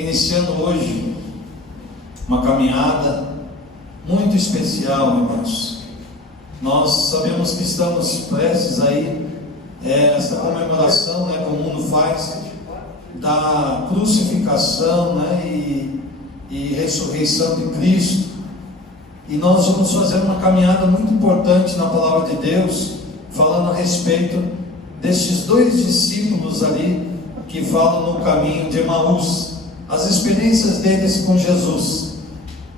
iniciando hoje uma caminhada muito especial, irmãos. Nós sabemos que estamos prestes aí, essa comemoração, que o mundo faz, da crucificação, e ressurreição de Cristo. E nós vamos fazer uma caminhada muito importante na palavra de Deus, falando a respeito destes dois discípulos ali, que falam no caminho de Emaús, as experiências deles com Jesus.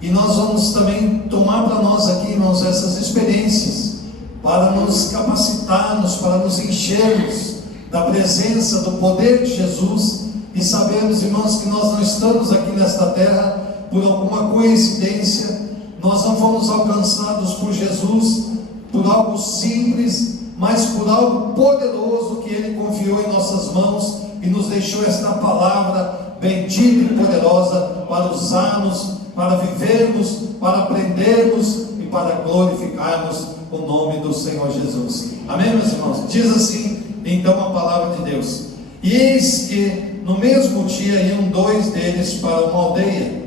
E nós vamos também tomar para nós aqui, irmãos, essas experiências, para nos capacitarmos, para nos enchermos da presença, do poder de Jesus, e sabemos, irmãos, que nós não estamos aqui nesta terra por alguma coincidência. Nós não fomos alcançados por Jesus por algo simples, mas por algo poderoso que Ele confiou em nossas mãos e nos deixou esta palavra bendita e poderosa para usarmos, para vivermos, para aprendermos e para glorificarmos o nome do Senhor Jesus. Amém, meus irmãos? Diz assim então a palavra de Deus: e eis que no mesmo dia iam dois deles para uma aldeia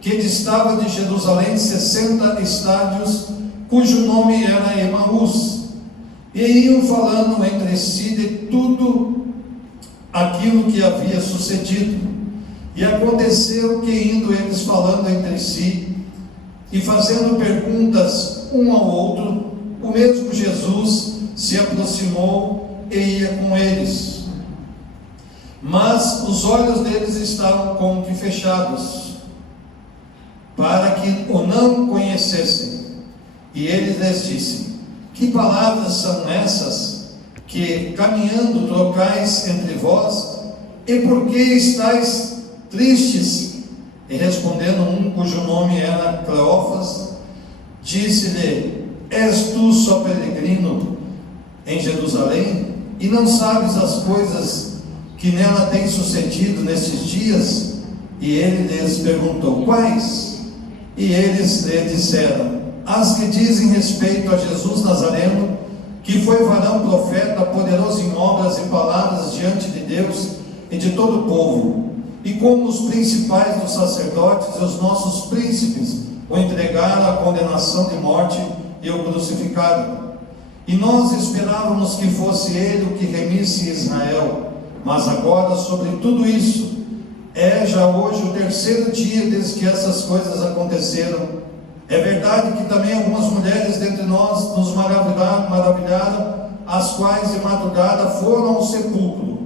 que distava de Jerusalém 60 estádios, cujo nome era Emaús, e iam falando entre si de tudo aquilo que havia sucedido. E aconteceu que, indo eles falando entre si e fazendo perguntas um ao outro, o mesmo Jesus se aproximou e ia com eles, mas os olhos deles estavam como que fechados, para que o não conhecessem. E ele lhes disse: que palavras são essas que caminhando trocais entre vós? E por que estáis tristes? E respondendo um, cujo nome era Cleófas, disse-lhe: és tu só peregrino em Jerusalém, e não sabes as coisas que nela têm sucedido nestes dias? E ele lhes perguntou: quais? E eles lhe disseram: as que dizem respeito a Jesus Nazareno, que foi varão profeta, poderoso em obras e palavras diante de Deus e de todo o povo, e como os principais dos sacerdotes e os nossos príncipes o entregaram à condenação de morte e o crucificaram. E nós esperávamos que fosse ele o que remisse Israel, mas agora sobre tudo isso é já hoje o terceiro dia desde que essas coisas aconteceram. É verdade que também algumas mulheres dentre nós nos maravilharam, as quais de madrugada foram ao sepulcro,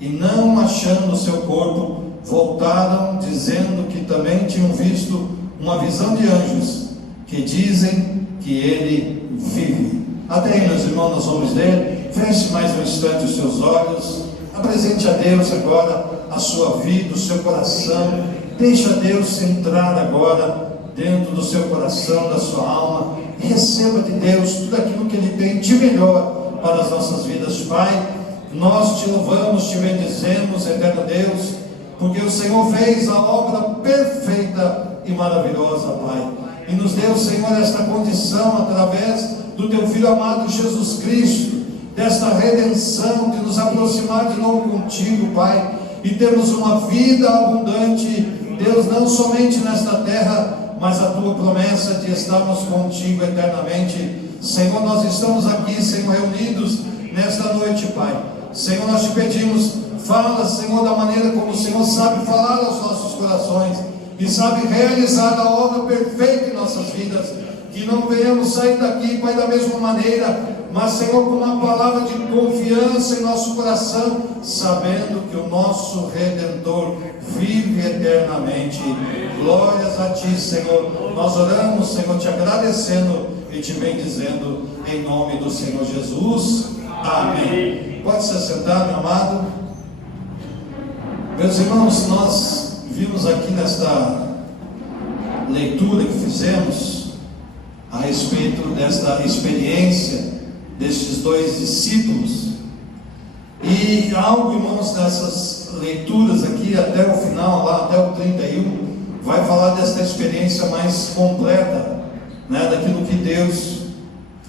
e não achando o seu corpo, voltaram dizendo que também tinham visto uma visão de anjos, que dizem que ele vive. Até aí, meus irmãos, nós vamos ler. Feche mais um instante os seus olhos, apresente a Deus agora a sua vida, o seu coração. Deixa Deus entrar agora dentro do seu coração, da sua alma, e receba de Deus tudo aquilo que Ele tem de melhor para as nossas vidas. Pai, nós te louvamos, te bendizemos, eterno Deus, porque o Senhor fez a obra perfeita e maravilhosa, Pai, e nos deu, Senhor, esta condição através do teu Filho amado Jesus Cristo, desta redenção, de nos aproximar de novo contigo, Pai, e termos uma vida abundante, Deus, não somente nesta terra, mas a tua promessa de estarmos contigo eternamente. Senhor, nós estamos aqui, Senhor, reunidos nesta noite, Pai. Senhor, nós te pedimos, fala, Senhor, da maneira como o Senhor sabe falar aos nossos corações e sabe realizar a obra perfeita em nossas vidas. Que não venhamos sair daqui, Pai, da mesma maneira, mas, Senhor, com uma palavra de confiança em nosso coração, sabendo que o nosso Redentor vive eternamente. Glórias a Ti, Senhor. Nós oramos, Senhor, te agradecendo e te bendizendo, em nome do Senhor Jesus. Amém. Pode se sentar, meu amado. Meus irmãos, nós vimos aqui nesta leitura que fizemos a respeito desta experiência destes dois discípulos, e algo, irmãos, dessas leituras aqui até o final, lá até o 31, vai falar desta experiência mais completa, daquilo que Deus,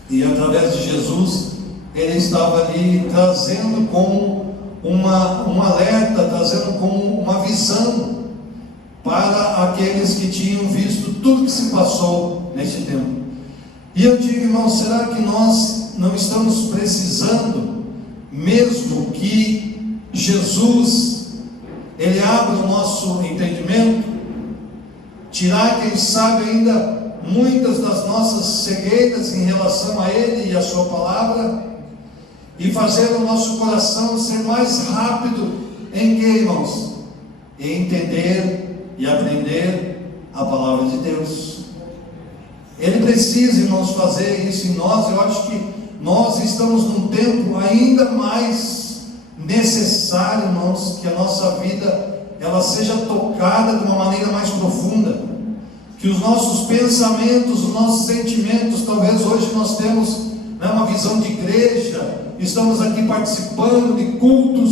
e através de Jesus, Ele estava ali trazendo como um alerta, trazendo como uma visão para aqueles que tinham visto tudo que se passou neste tempo. E eu digo, irmão, será que nós não estamos precisando mesmo que Jesus, Ele abra o nosso entendimento, tirar, quem sabe, ainda muitas das nossas cegueiras em relação a Ele e a Sua palavra, e fazer o nosso coração ser mais rápido em que, irmãos? Em entender e aprender a palavra de Deus. Ele precisa, irmãos, fazer isso em nós. Eu acho que nós estamos num tempo ainda mais necessário, irmãos, que a nossa vida ela seja tocada de uma maneira mais profunda, que os nossos pensamentos, os nossos sentimentos, talvez hoje nós temos, né, uma visão de igreja, estamos aqui participando de cultos,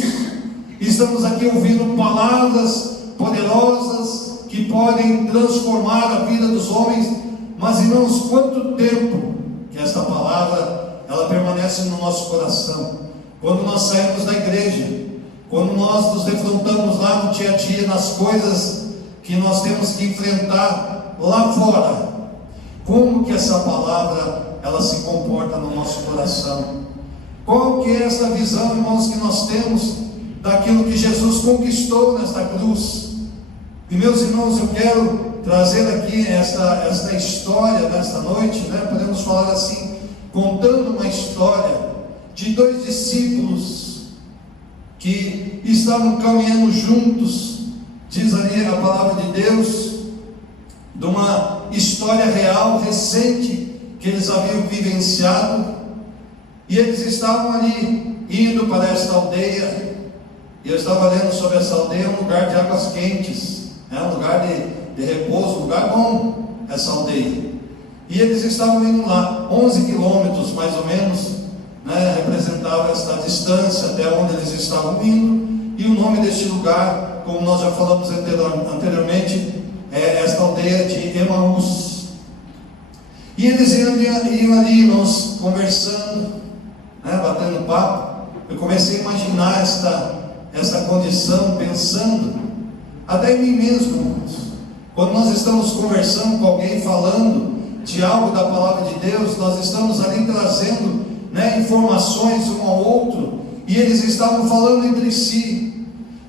estamos aqui ouvindo palavras poderosas que podem transformar a vida dos homens, mas, irmãos, quanto tempo que esta palavra ela permanece no nosso coração? Quando nós saímos da igreja, quando nós nos defrontamos lá no dia a dia, nas coisas que nós temos que enfrentar lá fora, como que essa palavra ela se comporta no nosso coração? Qual que é essa visão, irmãos, que nós temos daquilo que Jesus conquistou nesta cruz? E, meus irmãos, eu quero trazer aqui esta história nesta noite, né? Podemos falar assim, contando uma história de dois discípulos que estavam caminhando juntos, diz ali a palavra de Deus, de uma história real, recente, que eles haviam vivenciado, e eles estavam ali, indo para esta aldeia, e eu estava lendo sobre essa aldeia, um lugar de águas quentes, um lugar de repouso, um lugar bom, essa aldeia, e eles estavam indo lá, 11 quilômetros mais ou menos, né, representava esta distância até onde eles estavam indo, e o nome deste lugar, como nós já falamos anteriormente, é esta aldeia de Emaús. E eles iam ali, irmãos, conversando, né, batendo papo. Eu comecei a imaginar esta condição, pensando até em mim mesmo, irmãos. Quando nós estamos conversando com alguém, falando de algo da palavra de Deus, nós estamos ali trazendo, né, informações um ao outro, e eles estavam falando entre si,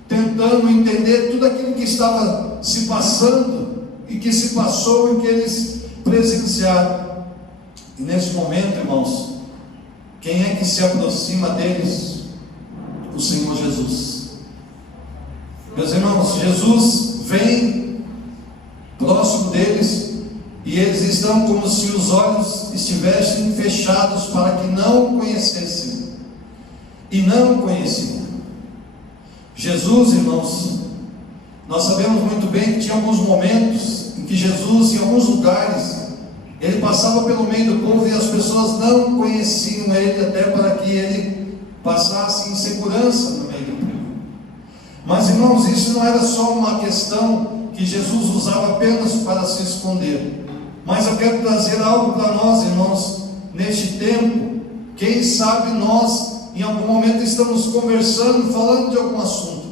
tentando entender tudo aquilo que estava se passando e que se passou e que eles presenciaram. E nesse momento, irmãos, quem é que se aproxima deles? O Senhor Jesus. Meus irmãos, Jesus vem próximo deles, e eles estão como se os olhos estivessem fechados para que não o conhecessem, e não o conheciam. Jesus, irmãos, nós sabemos muito bem que tinha alguns momentos em que Jesus, em alguns lugares, ele passava pelo meio do povo e as pessoas não conheciam ele, até para que ele passasse em segurança no meio do povo. Mas, irmãos, isso não era só uma questão que Jesus usava apenas para se esconder. Mas eu quero trazer algo para nós, irmãos, neste tempo. Quem sabe nós, em algum momento, estamos conversando, falando de algum assunto,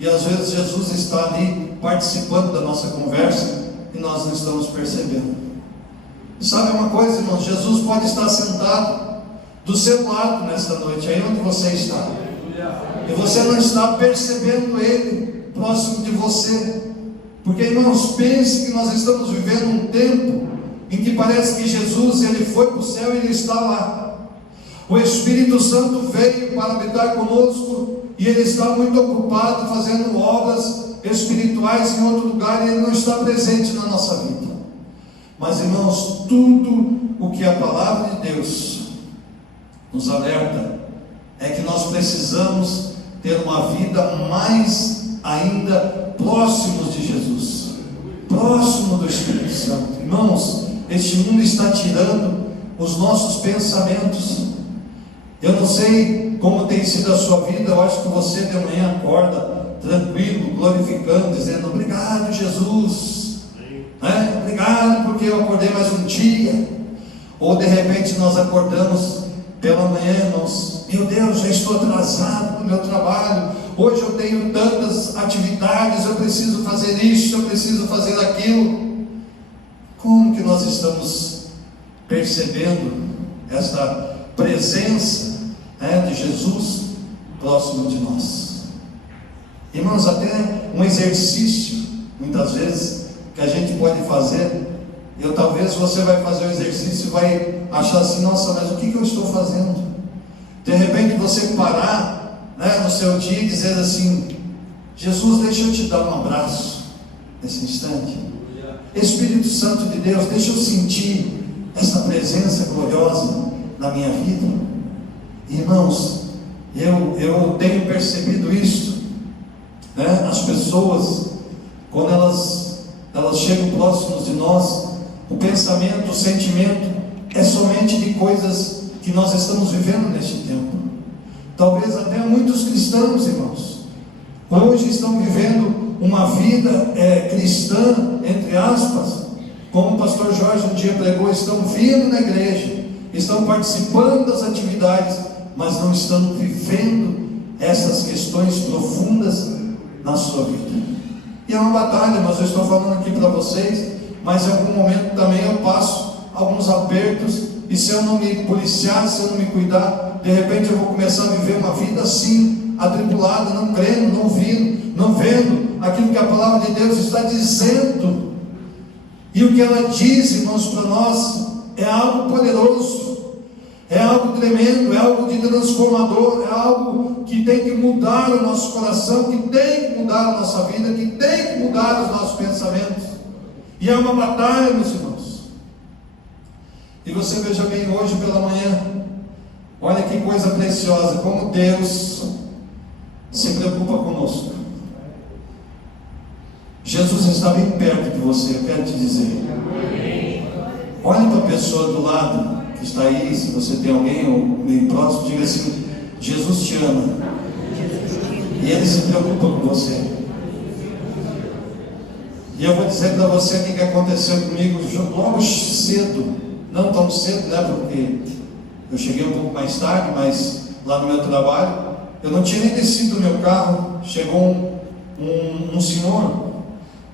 e às vezes Jesus está ali participando da nossa conversa e nós não estamos percebendo. Sabe uma coisa, irmãos? Jesus pode estar sentado do seu lado nesta noite, aí onde você está, e você não está percebendo Ele próximo de você. Porque, irmãos, pense que nós estamos vivendo um tempo em que parece que Jesus, Ele foi para o céu e Ele está lá. O Espírito Santo veio para habitar conosco, e Ele está muito ocupado fazendo obras espirituais em outro lugar, e Ele não está presente na nossa vida. Mas, irmãos, tudo o que a palavra de Deus nos alerta é que nós precisamos ter uma vida mais ainda próximos de Jesus, próximo do Espírito Santo. Irmãos, este mundo está tirando os nossos pensamentos. Eu não sei como tem sido a sua vida. Eu acho que você de manhã acorda tranquilo, glorificando, dizendo: obrigado, Jesus, né? Obrigado porque eu acordei mais um dia. Ou de repente nós acordamos pela manhã, irmãos: meu Deus, já estou atrasado no meu trabalho, hoje eu tenho tantas atividades, eu preciso fazer isso, eu preciso fazer aquilo. Como que nós estamos percebendo esta presença, de Jesus próximo de nós? Irmãos, até um exercício, muitas vezes, que a gente pode fazer, talvez você vai fazer o exercício e vai achar assim, nossa, mas o que eu estou fazendo? De repente você parar, no seu dia e dizer assim, Jesus, deixa eu te dar um abraço nesse instante. Espírito Santo de Deus, deixa eu sentir essa presença gloriosa na minha vida. Irmãos, eu tenho percebido isso, as pessoas, quando elas chegam próximas de nós, o pensamento, o sentimento é somente de coisas que nós estamos vivendo neste tempo. Talvez até muitos cristãos, irmãos, hoje estão vivendo uma vida cristã, entre aspas, como o pastor Jorge um dia pregou, estão vindo na igreja, estão participando das atividades, mas não estão vivendo essas questões profundas na sua vida. E é uma batalha, mas eu estou falando aqui para vocês, mas em algum momento também eu passo alguns apertos, e se eu não me policiar, se eu não me cuidar, de repente eu vou começar a viver uma vida assim, atribulada, não crendo, não ouvindo, não vendo aquilo que a palavra de Deus está dizendo. E o que ela diz, irmãos, para nós é algo poderoso, é algo tremendo, é algo de transformador, é algo que tem que mudar o nosso coração, que tem que mudar a nossa vida, que tem que mudar os nossos pensamentos. E é uma batalha, meus irmãos. E você veja bem, hoje pela manhã, olha que coisa preciosa, como Deus se preocupa conosco. Jesus está bem perto de você, eu quero te dizer. Olhe para a pessoa do lado que está aí, se você tem alguém ou meio próximo, diga assim: Jesus te ama. E Ele se preocupa com você. E eu vou dizer para você o que aconteceu comigo logo cedo, não tão cedo, porque eu cheguei um pouco mais tarde, mas lá no meu trabalho, eu não tinha nem descido do meu carro, chegou um senhor,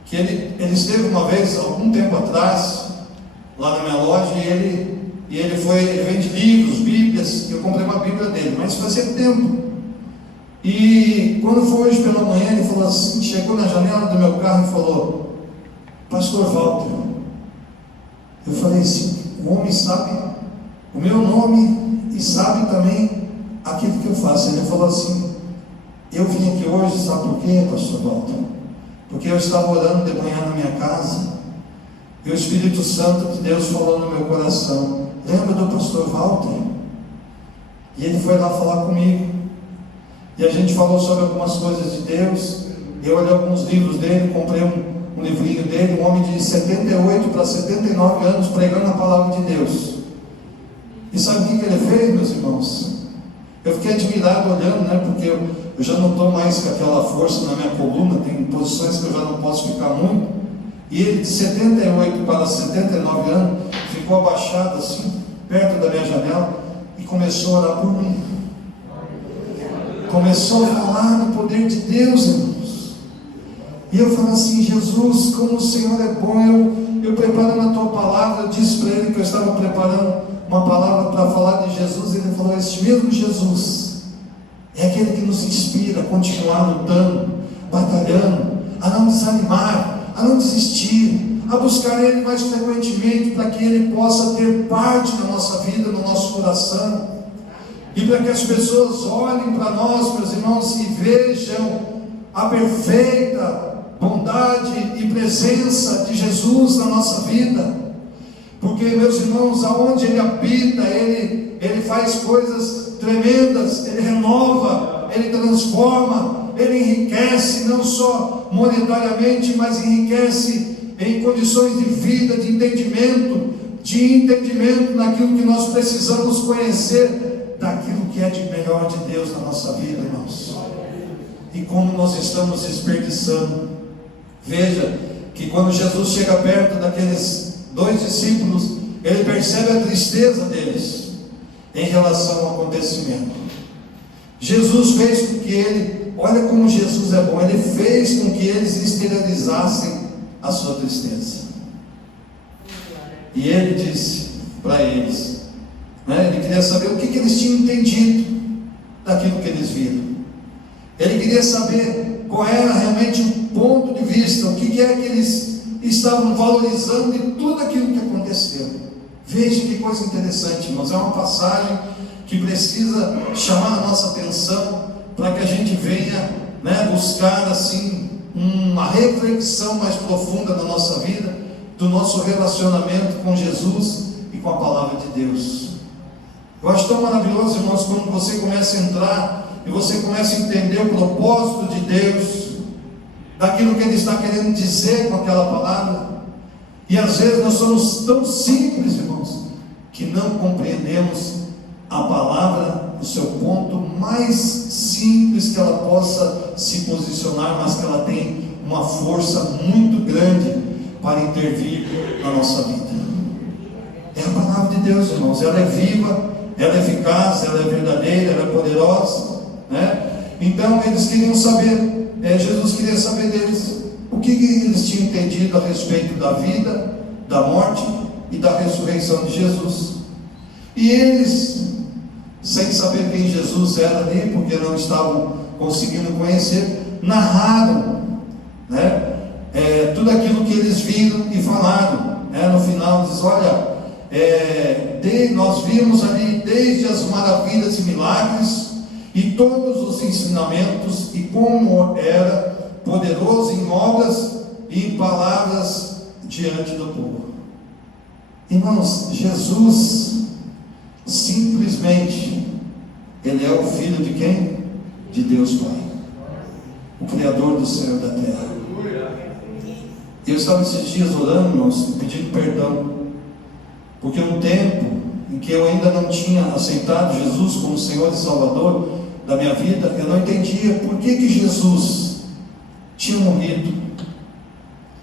que ele esteve uma vez, algum tempo atrás, lá na minha loja, e ele vende livros, bíblias, eu comprei uma bíblia dele, mas fazia tempo. E quando foi hoje pela manhã, ele falou assim, chegou na janela do meu carro e falou: Pastor Walter. Eu falei assim: o homem sabe o meu nome e sabe também aquilo que eu faço. Ele falou assim: eu vim aqui hoje, sabe por quê, Pastor Walter? Porque eu estava orando de manhã na minha casa, e o Espírito Santo de Deus falou no meu coração: lembra do Pastor Walter? E ele foi lá falar comigo, e a gente falou sobre algumas coisas de Deus. Eu olhei alguns livros dele, comprei um livrinho dele, um homem de 78 para 79 anos pregando a palavra de Deus. E sabe o que ele fez, meus irmãos? Eu fiquei admirado olhando, porque eu já não estou mais com aquela força na minha coluna, tem posições que eu já não posso ficar muito. E ele de 78 para 79 anos ficou abaixado assim, perto da minha janela, e começou a orar por mim. Começou a falar do poder de Deus, irmãos. E eu falei assim: Jesus, como o Senhor é bom. Eu preparando a tua palavra, eu disse para ele que eu estava preparando uma palavra para falar de Jesus. Ele falou: este mesmo Jesus é aquele que nos inspira a continuar lutando, batalhando, a não desanimar, a não desistir, a buscar Ele mais frequentemente, para que Ele possa ter parte na nossa vida, no nosso coração, e para que as pessoas olhem para nós, meus irmãos, e vejam a perfeita bondade e presença de Jesus na nossa vida. Porque, meus irmãos, aonde Ele habita, Ele faz coisas tremendas, Ele renova, Ele transforma, Ele enriquece, não só monetariamente, mas enriquece em condições de vida, de entendimento naquilo que nós precisamos conhecer, daquilo que é de melhor de Deus na nossa vida, irmãos. E como nós estamos desperdiçando. Veja que quando Jesus chega perto daqueles dois discípulos, ele percebe a tristeza deles em relação ao acontecimento. Jesus fez com que ele olha como Jesus é bom, Ele fez com que eles exteriorizassem a sua tristeza. E Ele disse para eles, né, Ele queria saber o que eles tinham entendido daquilo que eles viram. Ele queria saber qual era realmente o ponto de vista, o que é que eles estavam valorizando de tudo aquilo que aconteceu. Veja que coisa interessante, irmãos. É uma passagem que precisa chamar a nossa atenção para que a gente venha, né, buscar assim uma reflexão mais profunda na nossa vida, do nosso relacionamento com Jesus e com a palavra de Deus. Eu acho tão maravilhoso, irmãos, quando você começa a entrar e você começa a entender o propósito de Deus, daquilo que Ele está querendo dizer com aquela palavra. E às vezes nós somos tão simples, irmãos, que não compreendemos a palavra no seu ponto mais simples que ela possa se posicionar, mas que ela tem uma força muito grande para intervir na nossa vida. É a palavra de Deus, irmãos. Ela é viva, ela é eficaz, ela é verdadeira, ela é poderosa, né? Então eles queriam saber, Jesus queria saber deles o que eles tinham entendido a respeito da vida, da morte e da ressurreição de Jesus. E eles, sem saber quem Jesus era ali, porque não estavam conseguindo conhecer, narraram, né, tudo aquilo que eles viram e falaram, né? No final diz, olha, nós vimos ali desde as maravilhas e milagres e todos os ensinamentos, e como era poderoso em obras e em palavras diante do povo. Irmãos, Jesus simplesmente, Ele é o Filho de quem? De Deus Pai, o Criador do céu e da terra. Eu estava esses dias orando, irmãos, pedindo perdão, porque um tempo em que eu ainda não tinha aceitado Jesus como Senhor e Salvador da minha vida, eu não entendia por que Jesus tinha morrido.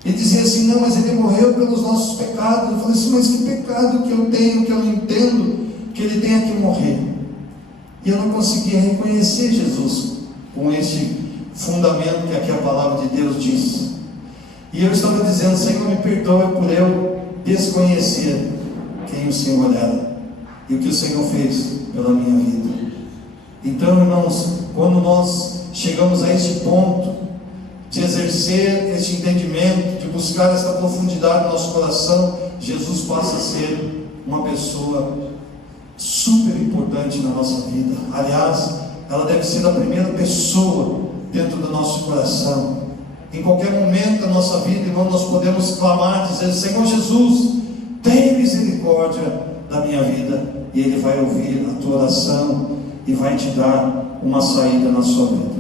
Ele dizia assim, não, mas Ele morreu pelos nossos pecados. Eu falei assim, mas que pecado que eu tenho, que eu não entendo que Ele tenha que morrer? E eu não conseguia reconhecer Jesus com este fundamento que aqui a palavra de Deus diz. E eu estava dizendo, Senhor, me perdoe por eu desconhecer quem o Senhor era e o que o Senhor fez pela minha vida. Então, irmãos, quando nós chegamos a este ponto de exercer este entendimento, de buscar esta profundidade no nosso coração, Jesus passa a ser uma pessoa super importante na nossa vida. Aliás, ela deve ser a primeira pessoa dentro do nosso coração. Em qualquer momento da nossa vida, irmão, nós podemos clamar, dizer, Senhor Jesus, tem misericórdia da minha vida, e Ele vai ouvir a tua oração e vai te dar uma saída na sua vida.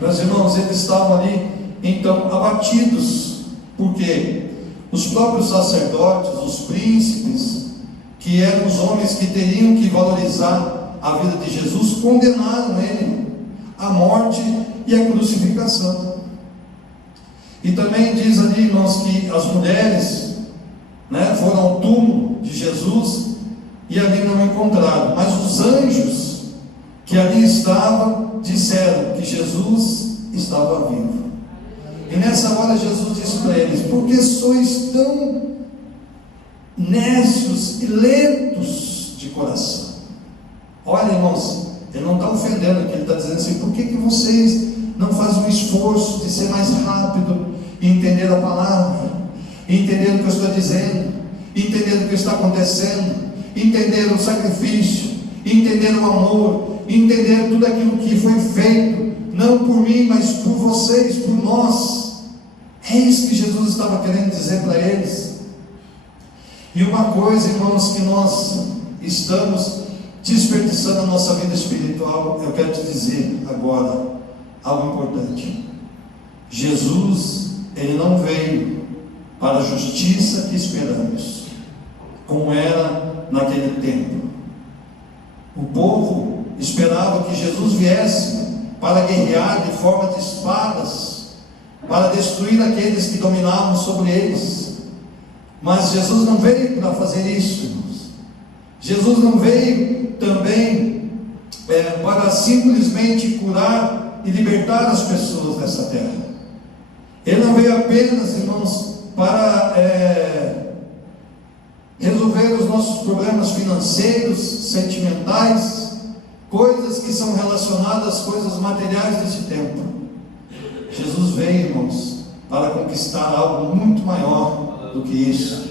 Meus irmãos, eles estavam ali então abatidos, porque os próprios sacerdotes, os príncipes, que eram os homens que teriam que valorizar a vida de Jesus, condenaram Ele à morte e à crucificação. E também diz ali, irmãos, que as mulheres, né, foram ao túmulo de Jesus e ali não encontraram, mas os anjos que ali estavam disseram que Jesus estava vivo. E nessa hora Jesus disse para eles, por que sois tão nécios e lentos de coração? Olha, irmãos, Ele não está ofendendo aqui, Ele está dizendo assim, por que vocês não fazem um esforço de ser mais rápido e entender a palavra, entender o que eu estou dizendo, entender o que está acontecendo, entender o sacrifício, entender o amor, entender tudo aquilo que foi feito, não por mim, mas por vocês, por nós. É isso que Jesus estava querendo dizer para eles. E uma coisa, irmãos, que nós estamos desperdiçando a nossa vida espiritual, eu quero te dizer agora algo importante. Jesus, Ele não veio para a justiça que esperamos, como era naquele tempo. O povo esperava que Jesus viesse para guerrear de forma de espadas, para destruir aqueles que dominavam sobre eles. Mas Jesus não veio para fazer isso, irmãos. Jesus não veio também para simplesmente curar e libertar as pessoas dessa terra. Ele não veio apenas, irmãos, para resolver os nossos problemas financeiros, sentimentais, coisas que são relacionadas às coisas materiais desse tempo. Jesus veio, irmãos, para conquistar algo muito maior do que isso.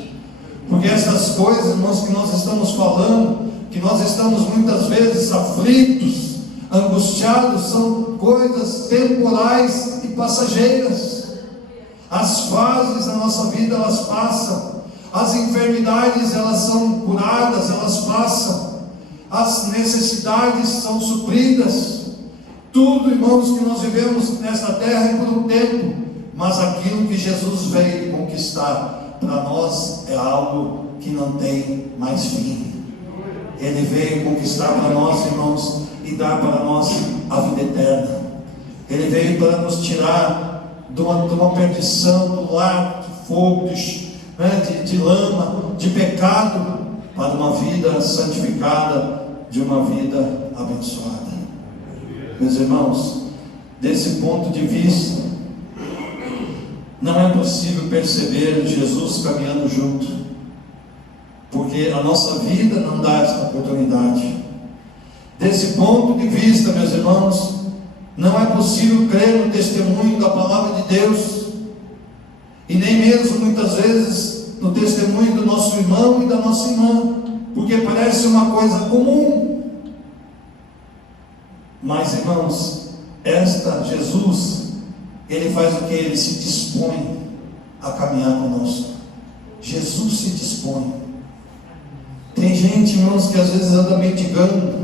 Porque essas coisas, irmãos, que nós estamos falando, que nós estamos muitas vezes aflitos, angustiados, são coisas temporais e passageiras. As fases da nossa vida, elas passam. As enfermidades, elas são curadas, elas passam. As necessidades são supridas. Tudo, irmãos, que nós vivemos nesta terra é por um tempo, mas aquilo que Jesus veio conquistar para nós é algo que não tem mais fim. Ele veio conquistar para nós, irmãos, e dar para nós a vida eterna. Ele veio para nos tirar de uma perdição, do lago de fogo, de lama, de pecado, para uma vida santificada, de uma vida abençoada. Meus irmãos, desse ponto de vista, não é possível perceber Jesus caminhando junto, porque a nossa vida não dá essa oportunidade. Desse ponto de vista, meus irmãos, não é possível crer no testemunho da palavra de Deus, e nem mesmo muitas vezes no testemunho do nosso irmão e da nossa irmã, porque parece uma coisa comum. Mas, irmãos, Jesus, Ele faz o que? Ele se dispõe a caminhar conosco. Jesus se dispõe. Tem gente, irmãos, que às vezes anda mendigando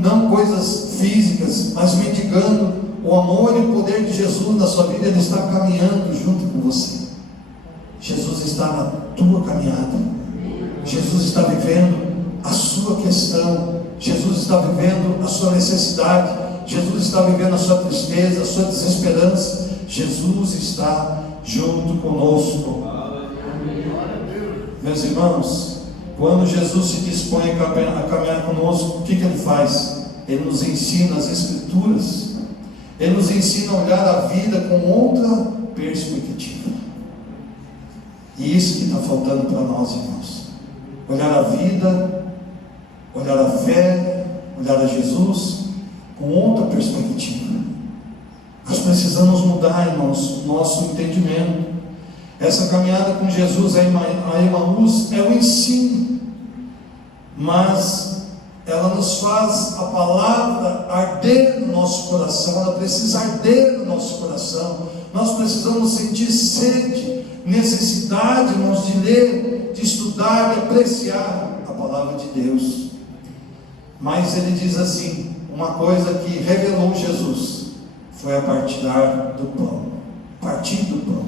não coisas físicas, mas mendigando o amor e o poder de Jesus na sua vida. Ele está caminhando junto com você. Jesus está na tua caminhada. Jesus está vivendo a sua questão. Jesus está vivendo a sua necessidade. Jesus está vivendo a sua tristeza, a sua desesperança. Jesus está junto conosco. Meus irmãos, quando Jesus se dispõe a caminhar conosco, o que Ele faz? Ele nos ensina as Escrituras. Ele nos ensina a olhar a vida com outra perspectiva. E isso que está faltando para nós, irmãos. Olhar a vida, olhar a fé, olhar a Jesus com outra perspectiva. Nós precisamos mudar, irmãos, o nosso entendimento. Essa caminhada com Jesus a Emaús é um ensino, mas ela nos faz a palavra arder no nosso coração. Ela precisa arder no nosso coração. Nós precisamos sentir sede, necessidade, irmãos, de ler, de estudar, de apreciar a palavra de Deus. Mas ele diz assim, uma coisa que revelou Jesus foi a partilhar do pão. Partir do pão.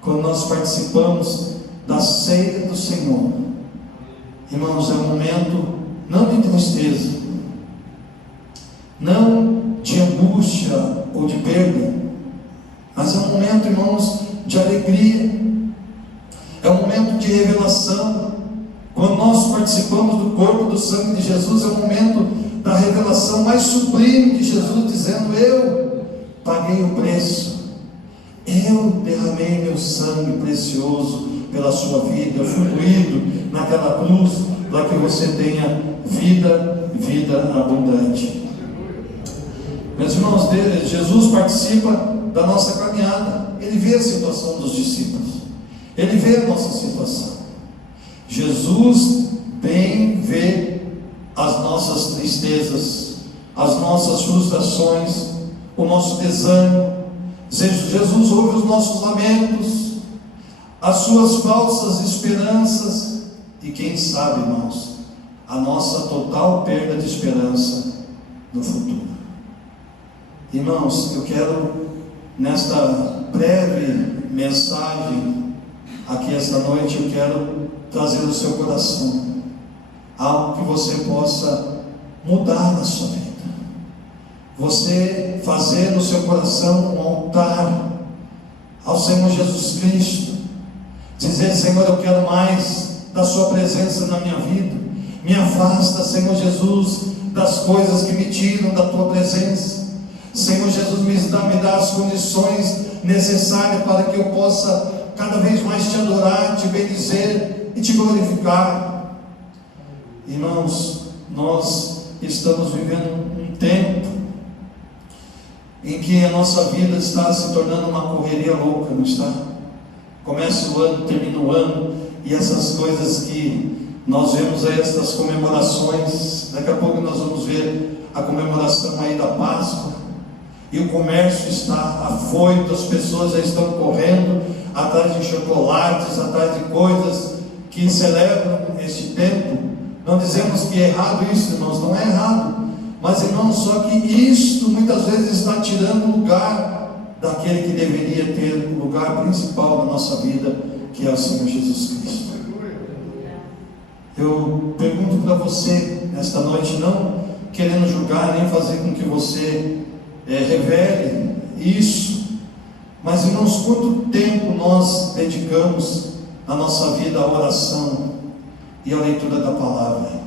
Quando nós participamos da ceia do Senhor, irmãos, é um momento não de tristeza, não de angústia ou de perda, mas é um momento, irmãos, de alegria. É um momento de revelação. Quando nós participamos do corpo e do sangue de Jesus, é um momento da revelação mais sublime de Jesus, dizendo: eu paguei o preço, eu derramei meu sangue precioso pela sua vida, eu fui moído naquela cruz para que você tenha vida abundante. Meus irmãos, Jesus participa da nossa caminhada. Ele vê a situação dos discípulos, Ele vê a nossa situação. Jesus bem vê as nossas tristezas, as nossas frustrações, o nosso desânimo. Jesus ouve os nossos lamentos, as suas falsas esperanças e, quem sabe, irmãos, a nossa total perda de esperança no futuro. Irmãos, eu quero, nesta breve mensagem aqui esta noite, eu quero trazer no seu coração algo que você possa mudar na sua vida. Você fazer no seu coração um altar ao Senhor Jesus Cristo, dizer: Senhor, eu quero mais da sua presença na minha vida, Me afasta, Senhor Jesus, das coisas que me tiram da tua presença. Senhor Jesus, me dá as condições necessárias para que eu possa cada vez mais te adorar, te bendizer e te glorificar. Irmãos, nós estamos vivendo um tempo em que a nossa vida está se tornando uma correria louca, não está? Começa o ano, termina o ano, e essas coisas que nós vemos aí, essas comemorações, daqui a pouco nós vamos ver a comemoração aí da Páscoa, e o comércio está afoito, as pessoas já estão correndo atrás de chocolates, atrás de coisas que celebram este tempo. Não dizemos que é errado isso, irmãos, não é errado, mas irmãos, só que isto muitas vezes está tirando o lugar daquele que deveria ter o lugar principal da nossa vida, que é o Senhor Jesus Cristo. Eu pergunto para você nesta noite, não querendo julgar nem fazer com que você revele isso, mas irmãos, quanto tempo nós dedicamos a nossa vida à oração e à leitura da palavra?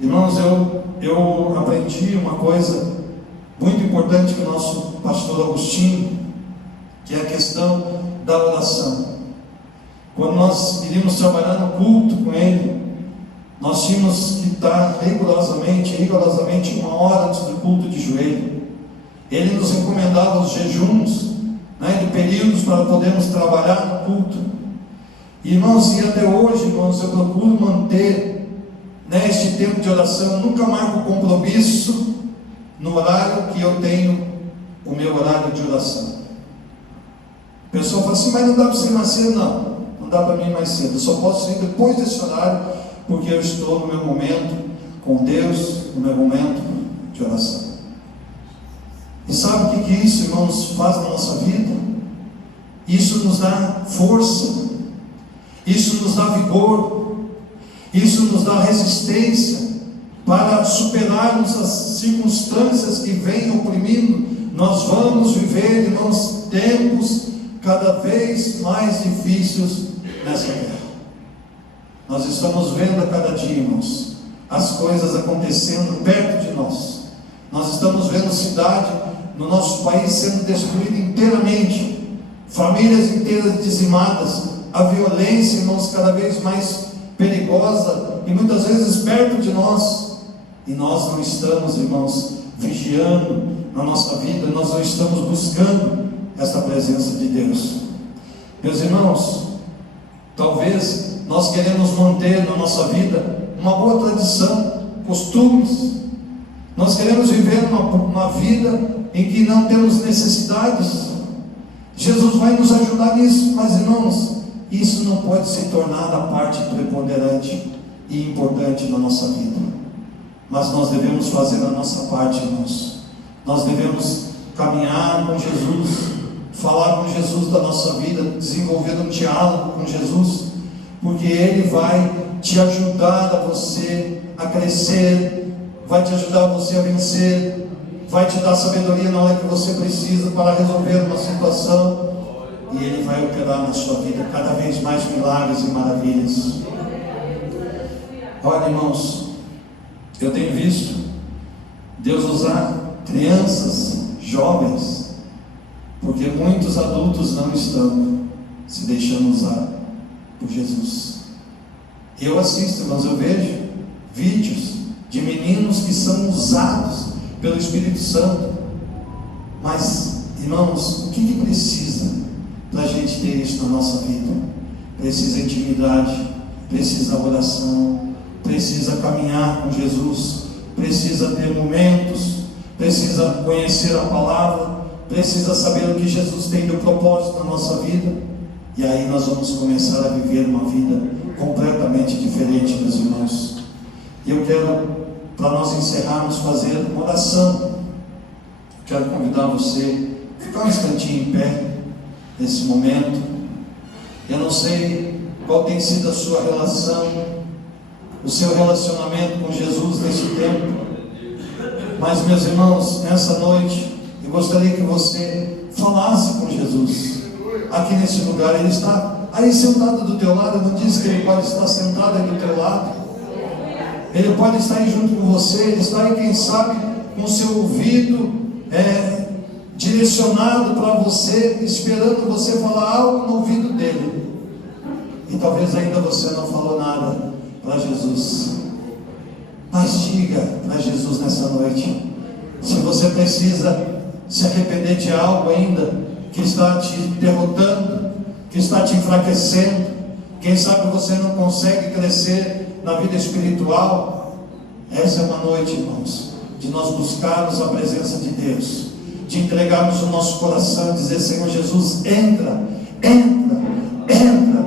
Irmãos, eu aprendi uma coisa muito importante com o nosso pastor Agostinho, que é a questão da oração. Quando nós iríamos trabalhar no culto com ele, nós tínhamos que estar rigorosamente 1 hora antes do culto de joelho. Ele nos encomendava os jejuns, de períodos para podermos trabalhar no culto. Irmãos, e até hoje, irmãos, eu procuro manter este tempo de oração. Eu nunca marco compromisso no horário que eu tenho o meu horário de oração. A pessoa fala assim, mas não dá para você ir mais cedo? Não dá para mim ir mais cedo. Eu só posso ir depois desse horário, porque eu estou no meu momento com Deus, no meu momento de oração. E sabe o que isso, irmãos, faz na nossa vida? Isso nos dá força, isso nos dá vigor, isso nos dá resistência para superarmos as circunstâncias que vêm oprimindo. Nós vamos viver, irmãos, tempos cada vez mais difíceis nessa terra. Nós estamos vendo a cada dia, irmãos, as coisas acontecendo perto de nós. Nós estamos vendo cidade no nosso país sendo destruída inteiramente, famílias inteiras dizimadas, a violência, irmãos, cada vez mais perigosa e muitas vezes perto de nós. E nós não estamos, irmãos, vigiando na nossa vida, nós não estamos buscando essa presença de Deus. Meus irmãos, talvez nós queremos manter na nossa vida uma boa tradição, costumes. Nós queremos viver uma vida em que não temos necessidades. Jesus vai nos ajudar nisso, mas irmãos, isso não pode se tornar a parte preponderante e importante na nossa vida. Mas nós devemos fazer a nossa parte, irmãos. Nós devemos caminhar com Jesus, falar com Jesus da nossa vida, desenvolver um diálogo com Jesus, porque Ele vai te ajudar a você a crescer, vai te ajudar você a vencer, vai te dar sabedoria na hora que você precisa para resolver uma situação, e Ele vai operar na sua vida cada vez mais milagres e maravilhas. Olha, irmãos, eu tenho visto Deus usar crianças, jovens, porque muitos adultos não estão se deixando usar por Jesus. Eu assisto, irmãos, eu vejo vídeos de meninos que são usados pelo Espírito Santo. Mas, irmãos, o que precisa para a gente ter isso na nossa vida? Precisa intimidade, precisa oração, precisa caminhar com Jesus, precisa ter momentos, precisa conhecer a palavra, precisa saber o que Jesus tem de propósito na nossa vida. E aí nós vamos começar a viver uma vida completamente diferente, meus irmãos. E eu quero, para nós encerrarmos, fazer uma oração. Quero convidar você a ficar um instantinho em pé nesse momento. Eu não sei qual tem sido a sua relação, o seu relacionamento com Jesus nesse tempo, mas, meus irmãos, nessa noite eu gostaria que você falasse com Jesus aqui nesse lugar. Ele está aí sentado do teu lado. Eu não disse que Ele pode estar sentado aí do teu lado, Ele pode estar aí junto com você, Ele está aí, quem sabe, com o seu ouvido direcionado para você, esperando você falar algo no ouvido dele. E talvez ainda você não falou nada para Jesus. Mas diga para Jesus nessa noite. Se você precisa se arrepender de algo ainda que está te derrotando, que está te enfraquecendo, quem sabe você não consegue crescer na vida espiritual, essa é uma noite, irmãos, de nós buscarmos a presença de Deus, de entregarmos o nosso coração, dizer: Senhor Jesus, entra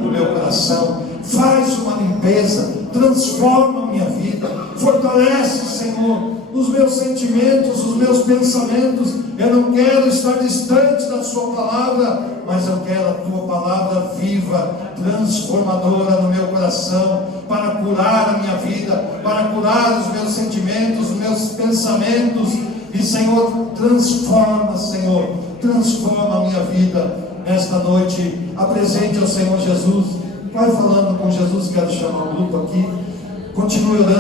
no meu coração, faz uma limpeza, transforma a minha vida, fortalece, Senhor, os meus sentimentos, os meus pensamentos. Eu não quero estar distante da sua palavra, mas eu quero a tua palavra viva, transformadora no meu coração, para curar a minha vida, para curar os meus sentimentos, os meus pensamentos. E Senhor, transforma a minha vida nesta noite. Apresente ao Senhor Jesus. Vai falando com Jesus. Quero chamar o grupo aqui. Continue orando.